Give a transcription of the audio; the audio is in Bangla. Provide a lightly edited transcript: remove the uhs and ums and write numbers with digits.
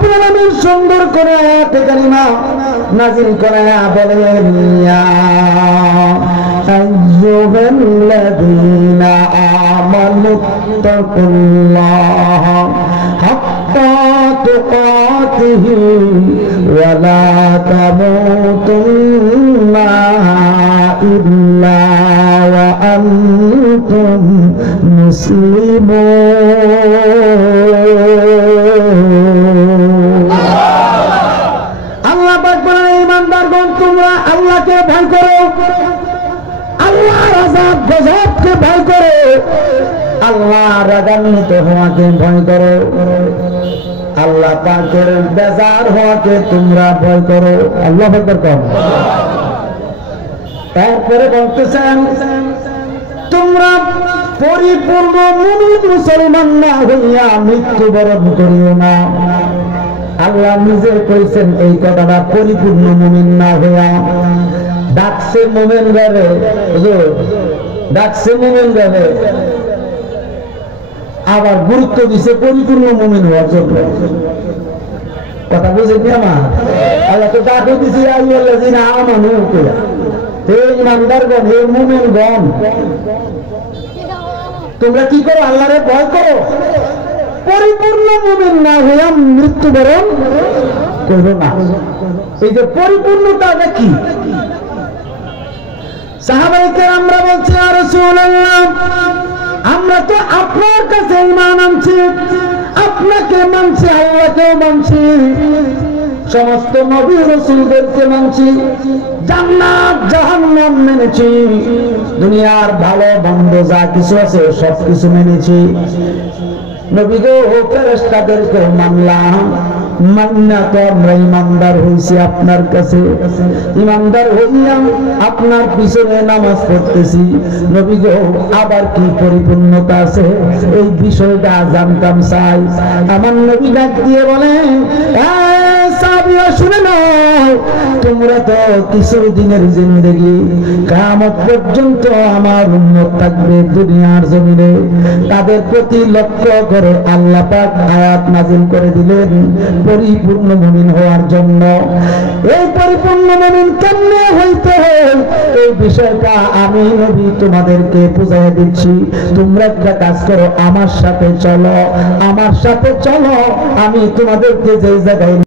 রব্বুল আলামিন সুন্দর করে আয়াত কারিমা নাযিল করে বলেন ইয়া আইয়ুহাল্লাযীনা আমানুত্তাকুল্লাহা হাক্কা তুকাতিহি ওয়া লা তামুতুন্না ইল্লা ওয়া আনতুম মুসলিমুন। আল্লাহ পাক বলেন ঈমানদারগণ তোমরা আল্লাহকে ভয় করো, আল্লাহর আযাব গজবকে ভয় করো, আল্লাহর রাগান্বিত হওয়াকে ভয় করো, আল্লাহ পাকের বেজার হওয়াকে তোমরা ভয় করো। আল্লাহ আকবার করো। তারপরে বলতেছেন তোমরা পরিপূর্ণ মুমিন মুসলমান না হইয়া মৃত্যুবরণ করিও না। আল্লাহ নিজে কইছেন এই কথাটা, পরিপূর্ণ মুমিন না হইয়া। ডাকছে মুমিন গাবে, হুজুর ডাকছে মুমিন গাবে, আবার গুরুত্ব দিছে পরিপূর্ণ মুমিন হওয়ার জন্য। কথা বুঝেন আমার? আল্লাহ তো ডাকে দিছে আইয়ুহাল্লাযীনা আমানু কইরা, হে ঈমানদারগণ, হে মুমিনগণ তোমরা কি করো? আল্লাহরে ভয় করো, পরিপূর্ণ মুমিন না হইয়া মৃত্যুবরণ করো না। এই যে পরিপূর্ণতাটা কি? সাহাবায়ে কেরামরা বলছে ইয়া রাসূলুল্লাহ আমরা তো আপনার কাছে ঈমান আনছি, আপনাকে মানছি, আল্লাহকেও মানছি, সমস্ত নবী রাসূলদেরকে মানছি, জান্নাত জাহান্নাম মেনেছি, দুনিয়ার ভালো মন্দ যা কিছু আছে সব কিছু মেনেছি, নবীকে ও ফেরেশতাদেরকে মানলাম, মান্না তো আমরা ইমানদার হইছি আপনার কাছে, ইমানদার হইয়া আপনার পিছনে নামাজ পড়তেছি, নবীকে আবার কি পরিপূর্ণতা আছে এই বিষয়টা জানতাম চাই। আমার নবী ডাক দিয়ে বলেন সাহাবীরা শুনে নাও, তোমরা তো কিছু দিনের জিন্দেগি, কিয়ামত পর্যন্ত আমার উম্মত থাকবে দুনিয়ার জমিনে, তাদের প্রতি লক্ষ্য করে আল্লাহ পাক আয়াত নাযিল করে দিলেন পরিপূর্ণ মুমিন হওয়ার জন্য। এই পরিপূর্ণ মুমিন কেমনে হইতে হয় এই বিষয়টা আমি নবী তোমাদেরকে বুঝিয়ে দিচ্ছি। তোমরা একটা কাজ করো, আমার সাথে চলো, আমার সাথে চলো, আমি তোমাদেরকে যে জায়গায়